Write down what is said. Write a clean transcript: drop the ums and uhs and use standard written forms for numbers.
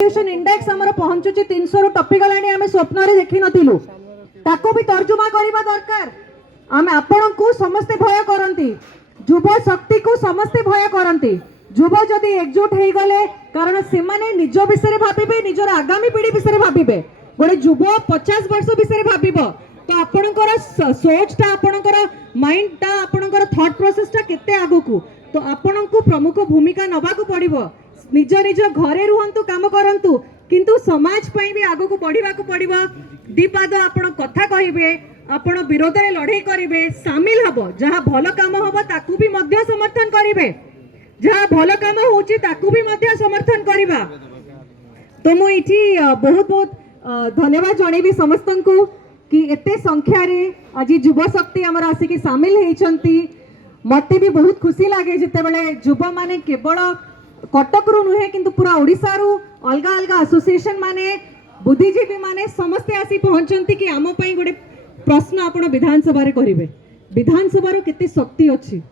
Index आमर पहुंचुची 300 रु टपी गलानी आमे स्वप्न रे देखि नथिलु ताको भी तर्जुमा करिबा दरकार। आमे आपण को समस्त भय करंती, युव शक्ति को समस्त भय करंती। युव जदि एकजुट हे गले कारण से माने निज विषय रे भाबिबे, निजर आगामी पीढ़ी विषय रे भाबिबे। गोटे युव 50 वर्ष विषय रे भाबिबो तो आपणकर सोचटा, आपणकर माइंडटा, आपणकर थॉट प्रोसेसटा केते आगु को, तो आपण को प्रमुख भूमिका नबा को पड़िबो। निज निज घरे रुहंतु, काम करंतु, किंतु समाज पई भी आगु को बढ़िबा को पड़िबो। दीपाद आपण कथा कहिबे, आपण विरोध रे लड़ाई करिवे, शामिल हबो। जहां भलो काम हबो ताकू भी मध्य समर्थन करिवे, जहां भलो काम होउची ताकू भी मध्य समर्थन करिबा। तो मु इठी बहुत बहुत धन्यवाद जणेबी समस्तन को कि एते संख्या रे आज युव शक्ति हमर आसी कि शामिल हेइचंती। मते भी बहुत खुशी लागे जते बेले युव माने केवल कटक रु नुहे किंतु पूरा ओडिसा रु अलग अलग एसोसिएशन माने, बुद्धिजीवी माने समस्त आसी पहुंचंती कि आम पई गोटे प्रश्न आपण विधानसभा रे करिवे। विधानसभा रो केते शक्ति अछि,